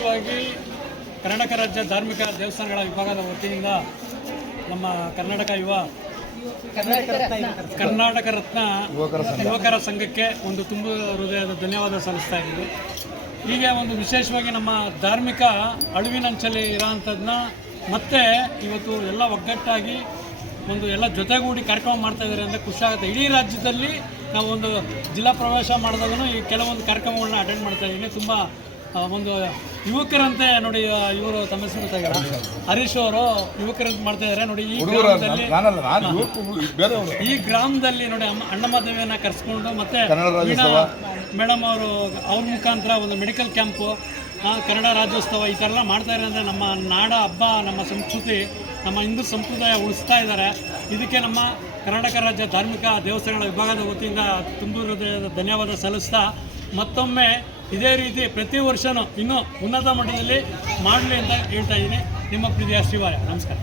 ವಿಶೇಷವಾಗಿ ಕರ್ನಾಟಕ ರಾಜ್ಯ ಧಾರ್ಮಿಕ ದೇವಸ್ಥಾನಗಳ ವಿಭಾಗದ ವತಿಯಿಂದ ನಮ್ಮ ಕರ್ನಾಟಕ ಯುವ ಕರ್ನಾಟಕ ರತ್ನ. ಯುವಕರ ಸಂಘಕ್ಕೆ ಒಂದು ತುಂಬ ಹೃದಯದ ಧನ್ಯವಾದ ಸಲ್ಲಿಸ್ತಾ ಇದ್ದೀವಿ. ಹೀಗೆ ಒಂದು ವಿಶೇಷವಾಗಿ ನಮ್ಮ ಧಾರ್ಮಿಕ ಅಳಿವಿನಂಚಲ್ಲಿ ಇರೋವಂಥದ್ದನ್ನ ಮತ್ತೆ ಇವತ್ತು ಎಲ್ಲ ಒಗ್ಗಟ್ಟಾಗಿ ಒಂದು ಎಲ್ಲ ಜೊತೆಗೂಡಿ ಕಾರ್ಯಕ್ರಮ ಮಾಡ್ತಾ ಇದ್ದಾರೆ ಅಂದರೆ ಖುಷಿ ಆಗುತ್ತೆ. ಇಡೀ ರಾಜ್ಯದಲ್ಲಿ ನಾವು ಒಂದು ಜಿಲ್ಲಾ ಪ್ರವೇಶ ಮಾಡಿದಾಗೂ ಈ ಕೆಲವೊಂದು ಕಾರ್ಯಕ್ರಮಗಳನ್ನ ಅಟೆಂಡ್ ಮಾಡ್ತಾ ಇದ್ದೀನಿ. ತುಂಬ ಒಂದು ಯುವಕರಂತೆ ನೋಡಿ ಇವರು ತಮ್ಮ ಹೆಸರು ಗೊತ್ತಾಗಿಲ್ಲ ಹರೀಶ್ ಅವರು ಯುವಕರಂತೆ ಮಾಡ್ತಾ ಇದ್ದಾರೆ ನೋಡಿ ಈ ಗ್ರಾಮದಲ್ಲಿ ಈ ಗ್ರಾಮದಲ್ಲಿ ನೋಡಿ ಅಮ್ಮ ಅಣ್ಣಮ್ಮ ದೇವಿಯನ್ನ ಕರೆಸ್ಕೊಂಡು ಮತ್ತೆ. ಮೇಡಮ್ ಅವರು ಅವ್ರ ಮುಖಾಂತರ ಒಂದು ಮೆಡಿಕಲ್ ಕ್ಯಾಂಪು ಕನ್ನಡ ರಾಜ್ಯೋತ್ಸವ ಈ ಥರ ಎಲ್ಲ ಮಾಡ್ತಾ ಇರೋದ್ರೆ ನಮ್ಮ ನಾಡ ಹಬ್ಬ ನಮ್ಮ ಸಂಸ್ಕೃತಿ ನಮ್ಮ ಹಿಂದೂ ಸಂಪ್ರದಾಯ ಉಳಿಸ್ತಾ ಇದ್ದಾರೆ. ಇದಕ್ಕೆ ನಮ್ಮ ಕರ್ನಾಟಕ ರಾಜ್ಯ ಧಾರ್ಮಿಕ ದೇವಸ್ಥಾನಗಳ ವಿಭಾಗದ ವತಿಯಿಂದ ತುಂಬ ಹೃದಯದ ಧನ್ಯವಾದ ಸಲ್ಲಿಸ್ತಾ ಮತ್ತೊಮ್ಮೆ ಇದೇ ರೀತಿ ಪ್ರತಿ ವರ್ಷನೂ ಇನ್ನೂ ಉನ್ನತ ಮಟ್ಟದಲ್ಲಿ ಮಾಡಲಿ ಅಂತ ಹೇಳ್ತಾ ಇದ್ದೀನಿ. ನಿಮ್ಮ ಪ್ರೀತಿಯ ಶಿವಾಯ ನಮಸ್ಕಾರ.